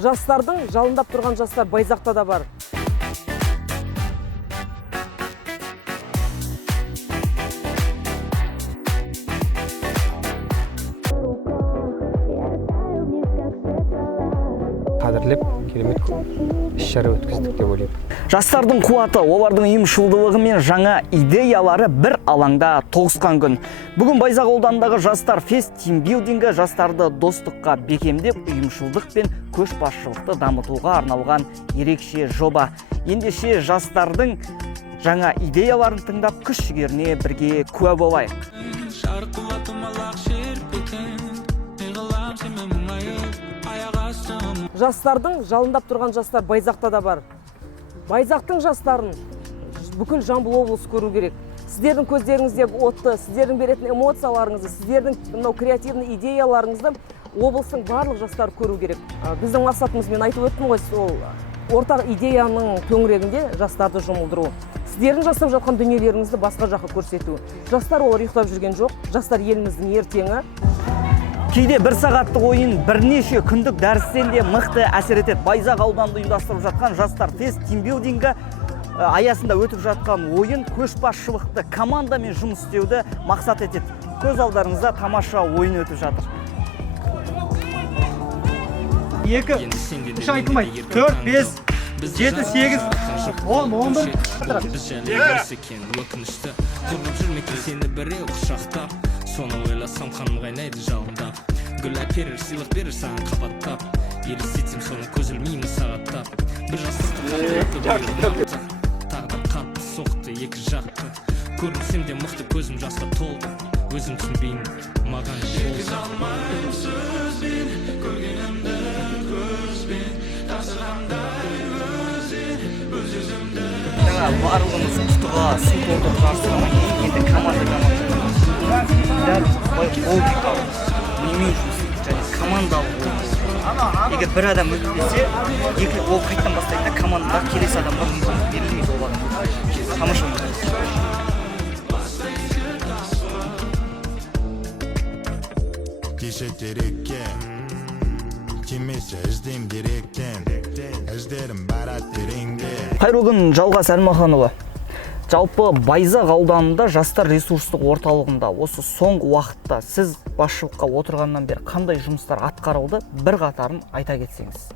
Жастардың жалындап тұрған жастар Байзақта да бар. Қадірлеп, керемет іс-шара өткіздік деп ойлаймын. Жастардың қуаты, олардың ұйымшылдығы мен жаңа идеялары бір алаңда тоғысқан күн. Бүгін Байзақ ауданындағы жастар фест тимбилдингі жастарды достыққа бекемдеп, ұйымшылдық пен көшбасшылықты дамытуға арналған ерекше жоба. Ендеше жастардың жаңа идеяларын тыңдап, күш-жігеріне бірге куә болайық. Жастардың жалындап тұрған жастар Байзақта да бар. Байзақтың жастарын бүкіл Жамбыл облысы көру керек. Сіздердің көздеріңіздегі отты, сіздердің беретін эмоцияларыңызды, сіздердің креативный идеяларыңызды облыстың барлық жастары көру керек. Біздің мақсатымыз, мен айтып өттім ғой, сол ортақ идеяның төңірегінде жастарды жұмылдыру. Сіздердің жасап жатқан дүниелеріңізді басқа жаққа көрсету. Жастар олар ұйықтап жүрген жоқ. Жастар еліміздің ертеңі. Кейде бір сағаттық ойын бірнеше күндік дәрістен де мықты әсер етеді. Байзақ ауданында ұйымдастырып жатқан жастар фест тимбилдингі аясында өтіп жатқан ойын көшбасшылықты командамен жұмыс істеуді мақсат етеді. Көз алдарыңызда тамаша ойын өтіп жатыр. 2, 3 айтылмайды. 4, 5, 7, 8, 10, 11. Соны ойласам қаным қайнайды жалындап, гүл әперер, сыйлық берер саған қабаттап, елестетсем соны көз ілмеймін сағаттап, бір жастықты тағдыр қатты соқты екі жақты, көрінсем де мықты көзім жасқа толды, өзім түсінбеймін маған жеткізе алмаймын сөзбен, көргенімді көзбен, тапсырамдай өз өзімді. Жаңа барлығымыз құтыға су толтырып жарысынан кейін енді команда дәл логикалық, немен жұмыс және командалық. Егер бір адам өтпесе, ол қайттан бастайды да командада келесі адамға мүмкіндік берілмейді ол адам. Тамаша. Кеше терекке, кемесе іздейм деректен, іздерім барат тереңге. Қайырлы күн, Жалғас Әлмаханұлы. Жалпы Байзақ ауданында жастар ресурстық орталығында осы соңғы уақытта сіз басшылыққа отырғаннан бері қандай жұмыстар атқарылды, бір қатарын айта кетсеңіз.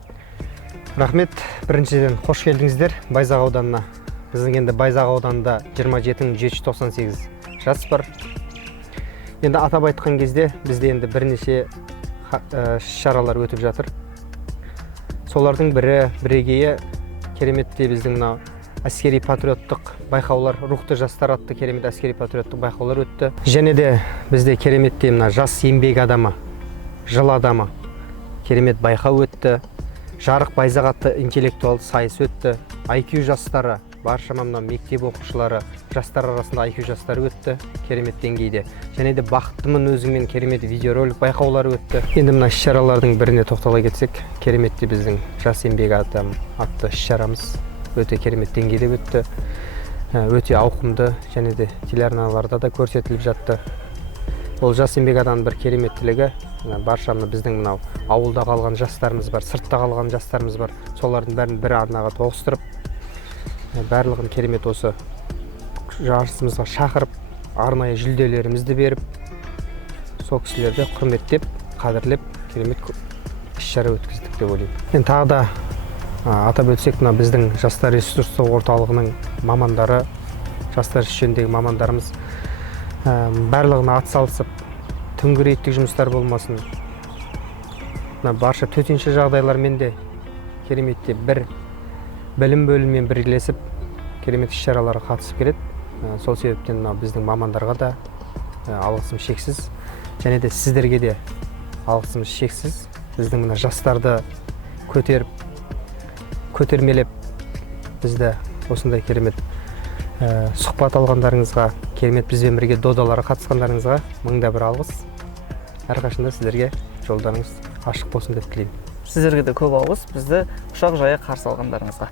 Рахмет, біріншіден қош келдіңіздер Байзақ ауданына. Біздің енді Байзақ ауданында 27.798 жас бар. Енді атап айтқан кезде бізде енді бірнеше шаралар өтіп жатыр. Солардың бірегейі кереметте біздің мынау әскери патриоттық байқаулар, рухты жастар атты керемет әскери патриоттық байқаулар өтті. Және де бізде кереметте мына жас еңбек адамы, жыл адамы керемет байқау өтті. Жарық Байзақ атты интеллектуал сайыс өтті. IQ жастары, баршама мына мектеп оқушылары, жастар арасында IQ жастары өтті керемет деңгейде. Және де бақыттымын өзіңмен керемет видеоролик байқаулары өтті. Енді мына іс-шаралардың біріне тоқтала кетсек, кереметте біздің жас еңбек адам атты іс-шарамыз өте керемет деңгейде өтті, өте ауқымды, және де телеарналарда да көрсетіліп жатты. Ол жас еңбек адамның бір кереметтілігі, баршамны біздің мынау ауылда қалған жастарымыз бар, сыртта қалған жастарымыз бар, солардың бәрін бір арнаға тоғыстырып, барлығын керемет осы жарысымызға шақырып, арнайы жүлделерімізді беріп, сол кісілерді құрметтеп, қадірлеп, керемет іс-шара өткіздік деп ойлаймын. Мен тағы да атап өтсек, біздің жастар ресурстық орталығының мамандары, жастар жөніндегі мамандарымыз барлығына атсалысып, түнгі рейдтік жұмыстар болмасын. Барша төтенше жағдайлармен де кереметте бір білім бөлімімен бірлесіп, керемет іс-шараларға қатысып келеді. Сол себептен біздің мамандарға да алғысым шексіз, және де сіздерге де алғысымыз шексіз. Біздің мына жастарды көтермелеп, бізді осындай керемет сұхбат алғандарыңызға, керемет бізбен бірге додаларға қатысқандарыңызға мыңда бір алғыс. Әрқашанда сіздерге жолдарыңыз ашық болсын деп тілеймін. Сіздерге де көп алғыс, бізді құшақ жая қарсы алғандарыңызға.